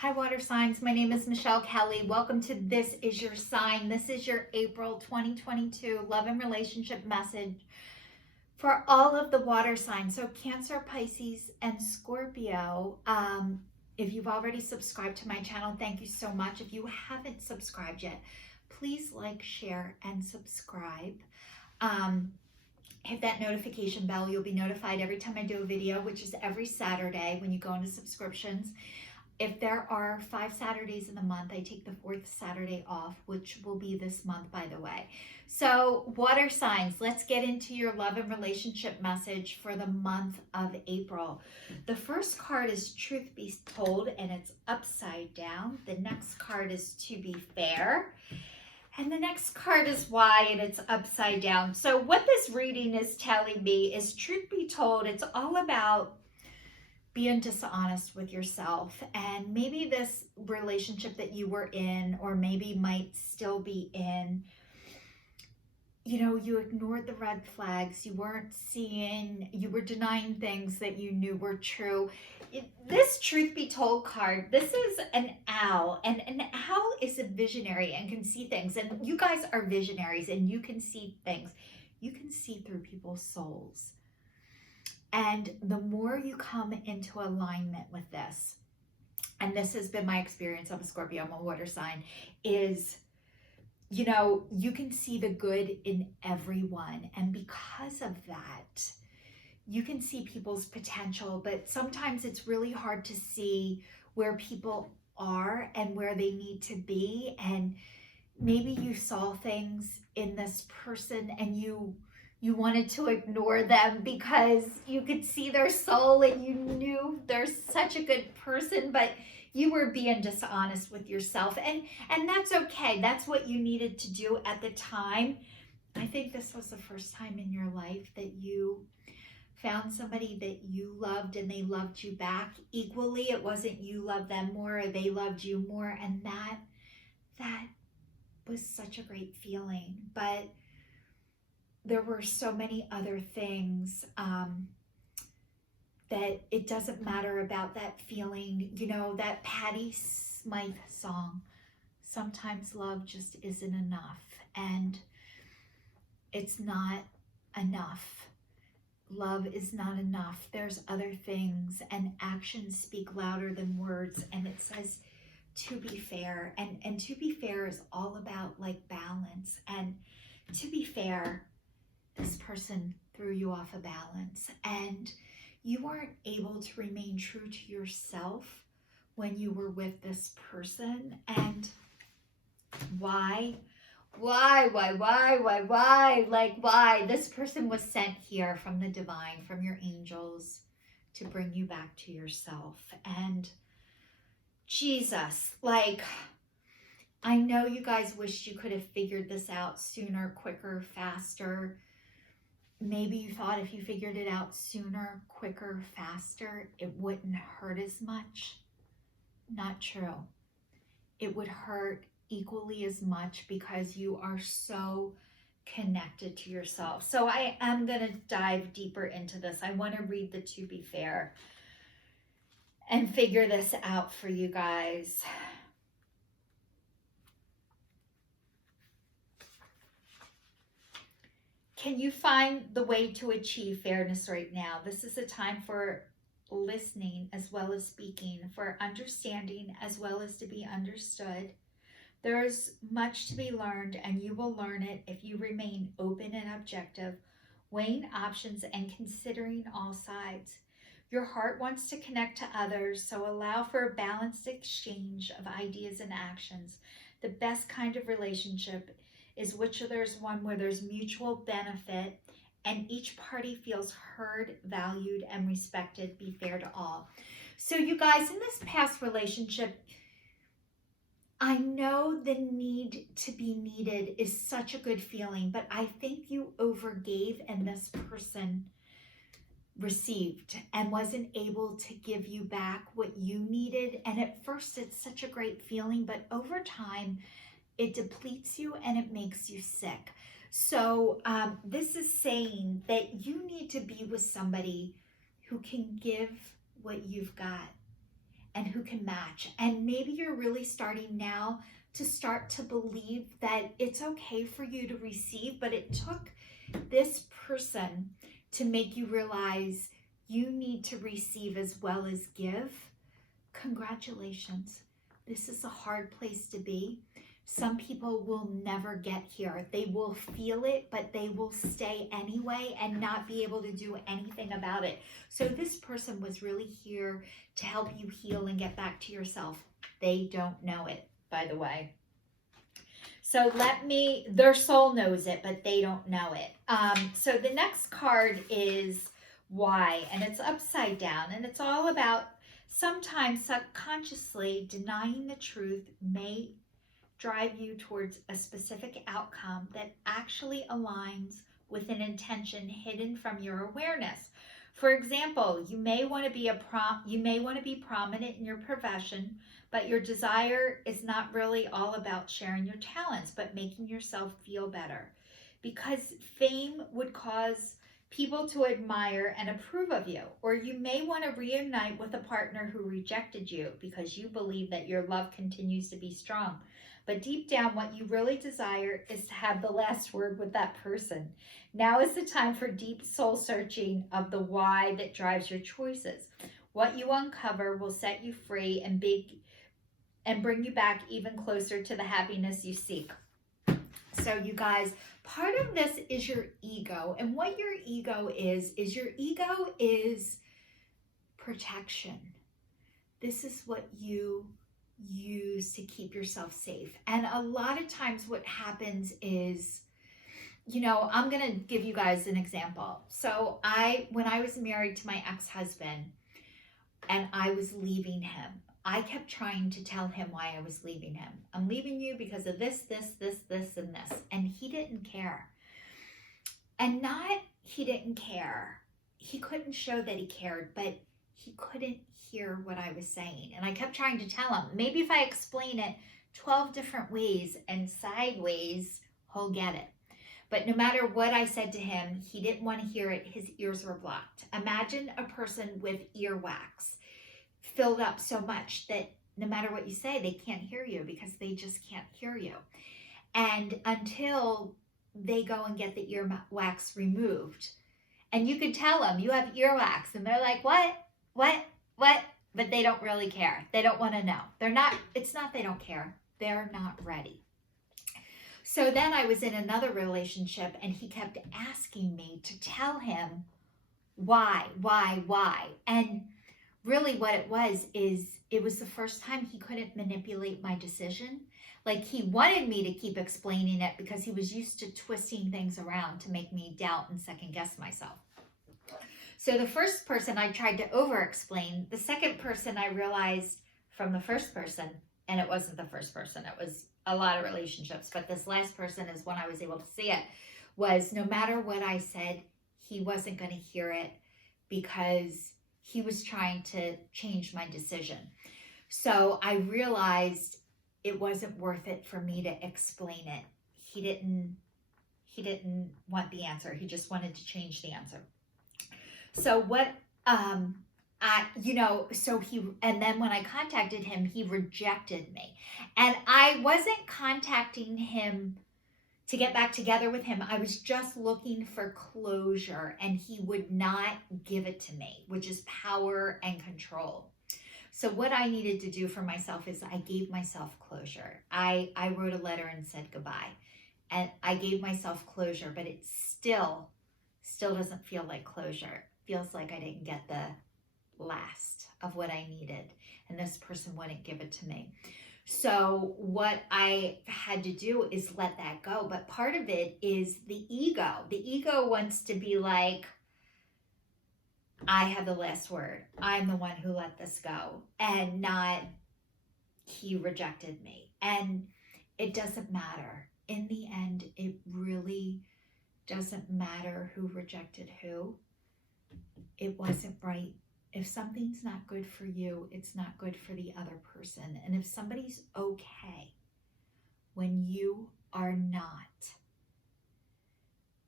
Hi, water signs. My name is Michelle Kelly. Welcome to This Is Your Sign. This is your April 2022 love and relationship message for all of the water signs. So Cancer, Pisces, and Scorpio. If you've already subscribed to my channel, thank you so much. If you haven't subscribed yet, please like, share, and subscribe. Hit that notification bell. You'll be notified every time I do a video, which is every Saturday when you go into subscriptions. If there are 5 Saturdays in the month, I take the 4th Saturday off, which will be this month, by the way. So water signs, let's get into your love and relationship message for the month of April. The first card is Truth Be Told, and it's upside down. The next card is To Be Fair. And the next card is Why, and it's upside down. So what this reading is telling me is, truth be told, it's all about being dishonest with yourself. And maybe this relationship that you were in, or maybe might still be in, you ignored the red flags. You weren't seeing, you were denying things that you knew were true. This Truth Be Told card, this is an owl, and an owl is a visionary and can see things. And you guys are visionaries and you can see things. You can see through people's souls. And the more you come into alignment with this, and this has been my experience, I'm a Scorpio, I'm a water sign, is, you can see the good in everyone. And because of that, you can see people's potential, but sometimes it's really hard to see where people are and where they need to be. And maybe you saw things in this person and you wanted to ignore them because you could see their soul and you knew they're such a good person, but you were being dishonest with yourself. And that's okay. That's what you needed to do at the time. I think this was the first time in your life that you found somebody that you loved and they loved you back equally. It wasn't you loved them more or they loved you more. And that was such a great feeling. But there were so many other things that it doesn't matter about that feeling. That Patti Smythe song, sometimes love just isn't enough. And it's not enough. Love is not enough. There's other things, and actions speak louder than words. And it says to be fair. And to be fair is all about balance. And to be fair, this person threw you off a balance and you weren't able to remain true to yourself when you were with this person. And why? Why? This person was sent here from the divine, from your angels, to bring you back to yourself. And Jesus, I know you guys wished you could have figured this out sooner, quicker, faster. Maybe you thought if you figured it out sooner, quicker, faster, it wouldn't hurt as much. Not true. It would hurt equally as much because you are so connected to yourself. So I am going to dive deeper into this. I want to read the To Be Fair and figure this out for you guys. Can you find the way to achieve fairness right now? This is a time for listening as well as speaking, for understanding as well as to be understood. There's much to be learned, and you will learn it if you remain open and objective, weighing options and considering all sides. Your heart wants to connect to others, so allow for a balanced exchange of ideas and actions. The best kind of relationship is which there's one where there's mutual benefit and each party feels heard, valued, and respected. Be fair to all. So you guys, in this past relationship, I know the need to be needed is such a good feeling, but I think you overgave and this person received and wasn't able to give you back what you needed. And at first it's such a great feeling, but over time it depletes you and it makes you sick. So this is saying that you need to be with somebody who can give what you've got and who can match. And maybe you're really starting now to start to believe that it's okay for you to receive, but it took this person to make you realize you need to receive as well as give. Congratulations. This is a hard place to be. Some people will never get here. They will feel it, but they will stay anyway and not be able to do anything about it. So this person was really here to help you heal and get back to yourself. They don't know it, by the way. So their soul knows it, but they don't know it. So the next card is why, and it's upside down, and it's all about sometimes subconsciously denying the truth may drive you towards a specific outcome that actually aligns with an intention hidden from your awareness. For example, you may want to be prominent in your profession, but your desire is not really all about sharing your talents, but making yourself feel better. Because fame would cause people to admire and approve of you. Or you may want to reunite with a partner who rejected you because you believe that your love continues to be strong. But deep down, what you really desire is to have the last word with that person. Now is the time for deep soul searching of the why that drives your choices. What you uncover will set you free and bring you back even closer to the happiness you seek. So you guys, part of this is your ego. And what your ego is your ego is protection. This is what you use to keep yourself safe. And a lot of times what happens is, I'm going to give you guys an example. So when I was married to my ex-husband and I was leaving him, I kept trying to tell him why I was leaving him. I'm leaving you because of this, and this. And he didn't care. And not he didn't care. He couldn't show that he cared, but he couldn't hear what I was saying. And I kept trying to tell him, maybe if I explain it 12 different ways and sideways, he'll get it. But no matter what I said to him, he didn't want to hear it. His ears were blocked. Imagine a person with earwax filled up so much that no matter what you say, they can't hear you because they just can't hear you. And until they go and get the earwax removed, and you could tell them you have earwax, and they're like, what? But they don't really care. They don't want to know. It's not they don't care. They're not ready. So then I was in another relationship, and he kept asking me to tell him why. And really what it was the first time he couldn't manipulate my decision. Like, he wanted me to keep explaining it because he was used to twisting things around to make me doubt and second guess myself. So the first person I tried to over-explain. The second person I realized from the first person, and it wasn't the first person, it was a lot of relationships, but this last person is when I was able to see it, was no matter what I said, he wasn't going to hear it because he was trying to change my decision. So I realized it wasn't worth it for me to explain it. He didn't want the answer. He just wanted to change the answer. So and then when I contacted him, he rejected me. And I wasn't contacting him to get back together with him. I was just looking for closure, and he would not give it to me, which is power and control. So what I needed to do for myself is I gave myself closure. I wrote a letter and said goodbye, and I gave myself closure, but it still doesn't feel like closure. It feels like I didn't get the last of what I needed, and this person wouldn't give it to me. So what I had to do is let that go. But part of it is the ego. The ego wants to be like, I have the last word. I'm the one who let this go, and not he rejected me. And it doesn't matter. In the end, it really doesn't matter who rejected who. It wasn't right. If something's not good for you, it's not good for the other person. And if somebody's okay when you are not,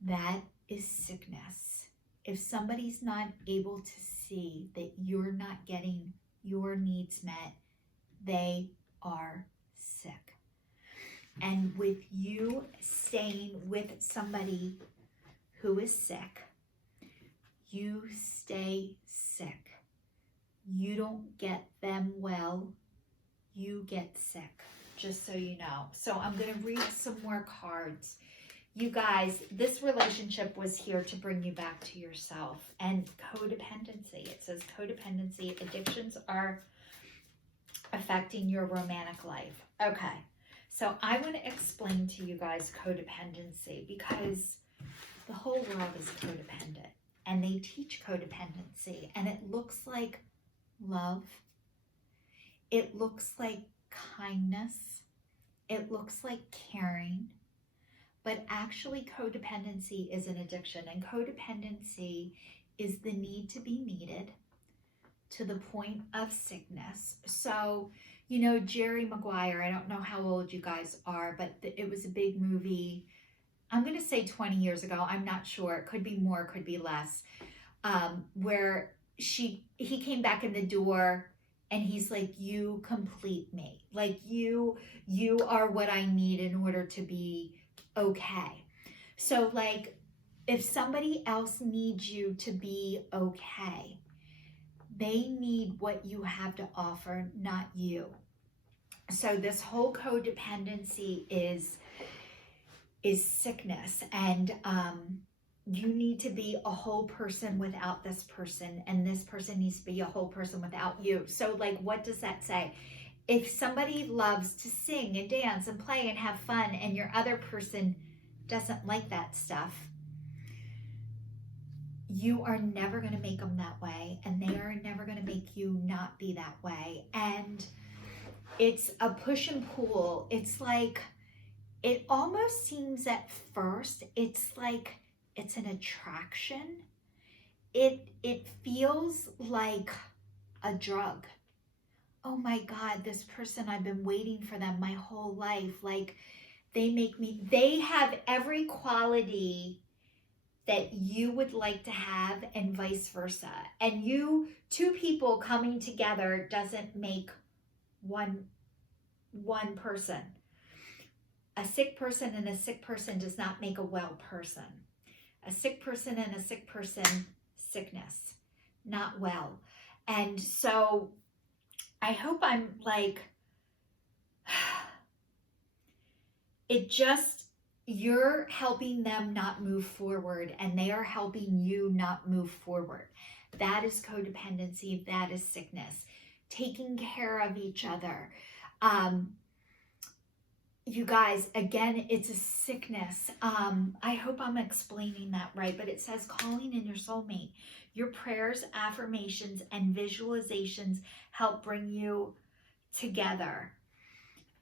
that is sickness. If somebody's not able to see that you're not getting your needs met, they are sick. And with you staying with somebody who is sick, you stay sick. You don't get them well, you get sick, just so you know. So I'm going to read some more cards. You guys, this relationship was here to bring you back to yourself. And codependency, it says codependency, addictions are affecting your romantic life. Okay, so I want to explain to you guys codependency because the whole world is codependent and they teach codependency, and it looks like love, it looks like kindness, it looks like caring, but actually codependency is an addiction, and codependency is the need to be needed to the point of sickness. So, you know, Jerry Maguire, I don't know how old you guys are, but it was a big movie. I'm going to say 20 years ago. I'm not sure. It could be more, could be less. Where he came back in the door and he's like, you complete me. Like you are what I need in order to be okay. So like if somebody else needs you to be okay, they need what you have to offer, not you. So this whole codependency is sickness, and you need to be a whole person without this person, and this person needs to be a whole person without you. So like, what does that say? If somebody loves to sing and dance and play and have fun, and your other person doesn't like that stuff, you are never going to make them that way, and they are never going to make you not be that way. And it's a push and pull. It's like, it almost seems at first, it's like it's an attraction. It feels like a drug. Oh my God, this person, I've been waiting for them my whole life. Like they have every quality that you would like to have, and vice versa. And two people coming together doesn't make one person. A sick person and a sick person does not make a well person. A sick person and a sick person, sickness, not well. And so I hope I'm like, you're helping them not move forward, and they are helping you not move forward. That is codependency. That is sickness. Taking care of each other. You guys, again, it's a sickness. I hope I'm explaining that right, but it says calling in your soulmate. Your prayers, affirmations, and visualizations help bring you together.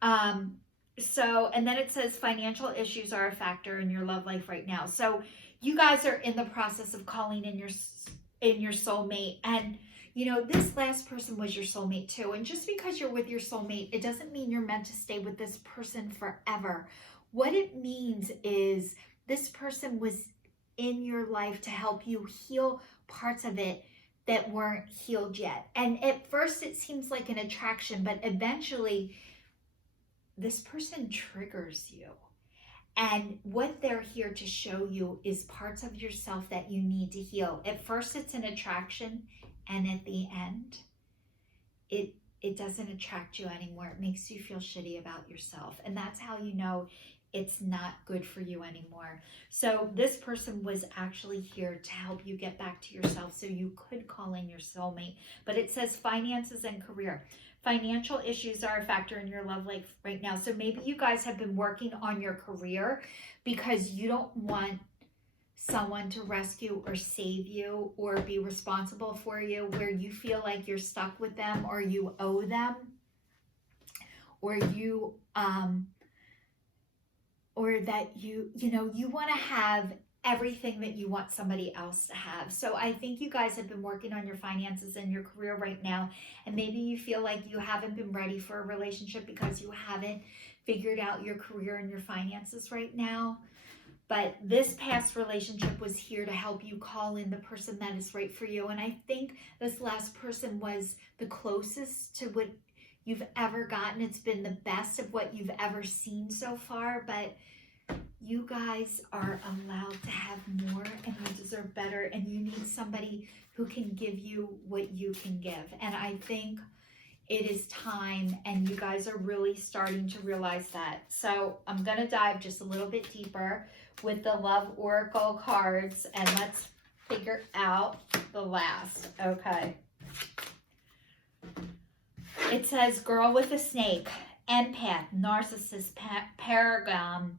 And then it says financial issues are a factor in your love life right now. So you guys are in the process of calling in your soulmate, and you know, this last person was your soulmate too. And just because you're with your soulmate, it doesn't mean you're meant to stay with this person forever. What it means is this person was in your life to help you heal parts of it that weren't healed yet. And at first it seems like an attraction, but eventually this person triggers you. And what they're here to show you is parts of yourself that you need to heal. At first it's an attraction, and at the end, it doesn't attract you anymore. It makes you feel shitty about yourself. And that's how you know it's not good for you anymore. So this person was actually here to help you get back to yourself so you could call in your soulmate. But it says finances and career. Financial issues are a factor in your love life right now. So maybe you guys have been working on your career because you don't want someone to rescue or save you or be responsible for you, where you feel like you're stuck with them, or you owe them, or you or that you want to have everything that you want somebody else to have. So I think you guys have been working on your finances and your career right now, and maybe you feel like you haven't been ready for a relationship because you haven't figured out your career and your finances right now. But this past relationship was here to help you call in the person that is right for you. And I think this last person was the closest to what you've ever gotten. It's been the best of what you've ever seen so far. But you guys are allowed to have more, and you deserve better. And you need somebody who can give you what you can give. And I think it is time, and you guys are really starting to realize that. So I'm going to dive just a little bit deeper with the Love Oracle cards, and let's figure out the last. Okay. It says girl with a snake, empath, narcissist, paragon,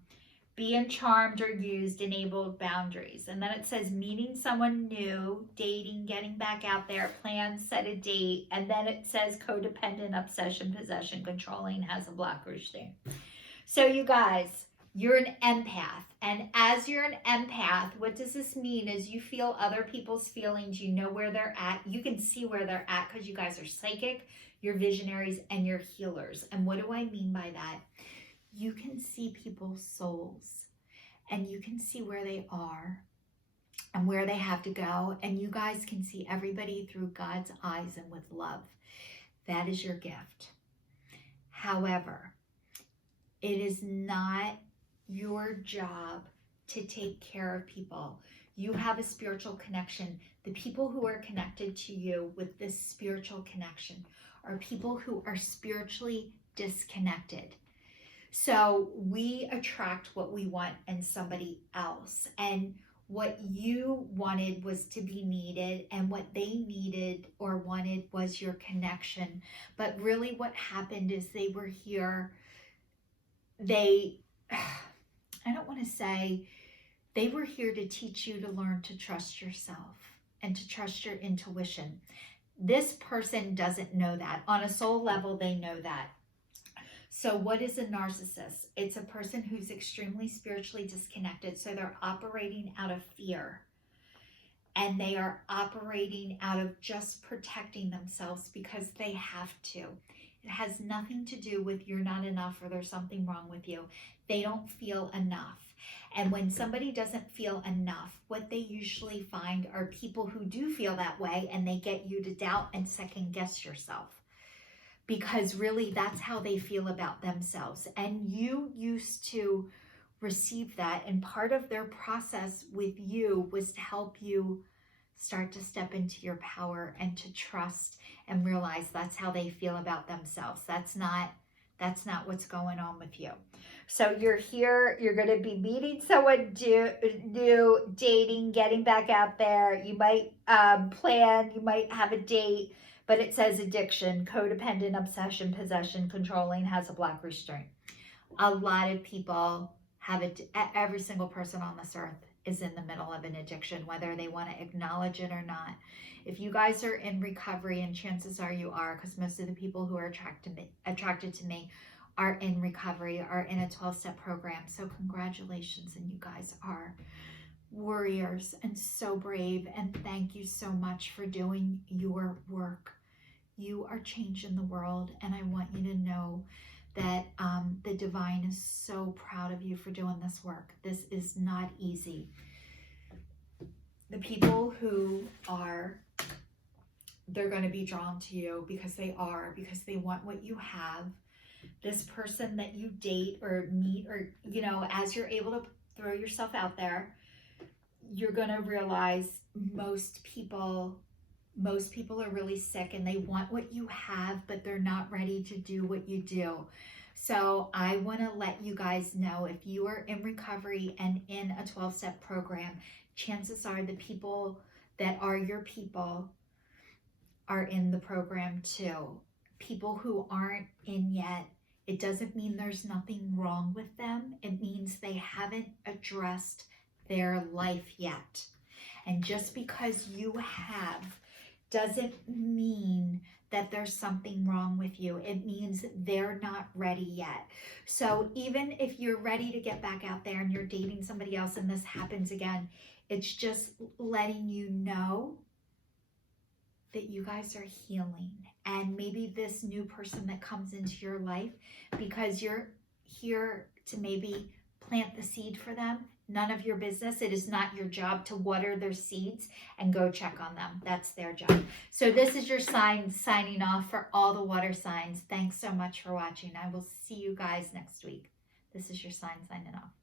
being charmed or used, enabled boundaries. And then it says meeting someone new, dating, getting back out there, plans, set a date. And then it says codependent, obsession, possession, controlling, has a Black Rouge thing. So you guys, you're an empath. And as you're an empath, what does this mean is you feel other people's feelings. You know where they're at. You can see where they're at because you guys are psychic, you're visionaries, and you're healers. And what do I mean by that? You can see people's souls, and you can see where they are and where they have to go. And you guys can see everybody through God's eyes and with love. That is your gift. However, it is not your job to take care of people. You have a spiritual connection. The people who are connected to you with this spiritual connection are people who are spiritually disconnected. So we attract what we want in somebody else. And what you wanted was to be needed, and what they needed or wanted was your connection. But really what happened is they were here. I don't want to say, they were here to teach you to learn to trust yourself and to trust your intuition. This person doesn't know that. On a soul level, they know that. So what is a narcissist? It's a person who's extremely spiritually disconnected. So they're operating out of fear, and they are operating out of just protecting themselves because they have to. It has nothing to do with you're not enough or there's something wrong with you. They don't feel enough. And when somebody doesn't feel enough, what they usually find are people who do feel that way, and they get you to doubt and second guess yourself. Because really that's how they feel about themselves. And you used to receive that. And part of their process with you was to help you start to step into your power and to trust and realize that's how they feel about themselves. That's not what's going on with you. So you're here, you're going to be meeting someone new, dating, getting back out there. You might plan, you might have a date. But it says addiction, codependent, obsession, possession, controlling, has a Black Rouge string. A lot of people have it. Every single person on this earth is in the middle of an addiction, whether they want to acknowledge it or not. If you guys are in recovery, and chances are you are, because most of the people who are attracted to me are in recovery, are in a 12-step program. So congratulations, and you guys are warriors and so brave, and thank you so much for doing your work. You are changing the world, and I want you to know that the divine is so proud of you for doing this work. This is not easy. The people who are, they're going to be drawn to you because they want what you have. This person that you date or meet, or as you're able to throw yourself out there, you're going to realize most people are really sick, and they want what you have, but they're not ready to do what you do. So I want to let you guys know, if you are in recovery and in a 12-step program, chances are the people that are your people are in the program too. People who aren't in yet, it doesn't mean there's nothing wrong with them. It means they haven't addressed their life yet. And just because you have doesn't mean that there's something wrong with you. It means they're not ready yet. So even if you're ready to get back out there and you're dating somebody else and this happens again, it's just letting you know that you guys are healing. And maybe this new person that comes into your life, because you're here to maybe plant the seed for them, None of your business. It is not your job to water their seeds and go check on them. That's their job. So this is your sign signing off for all the water signs. Thanks so much for watching. I will see you guys next week. This is your sign signing off.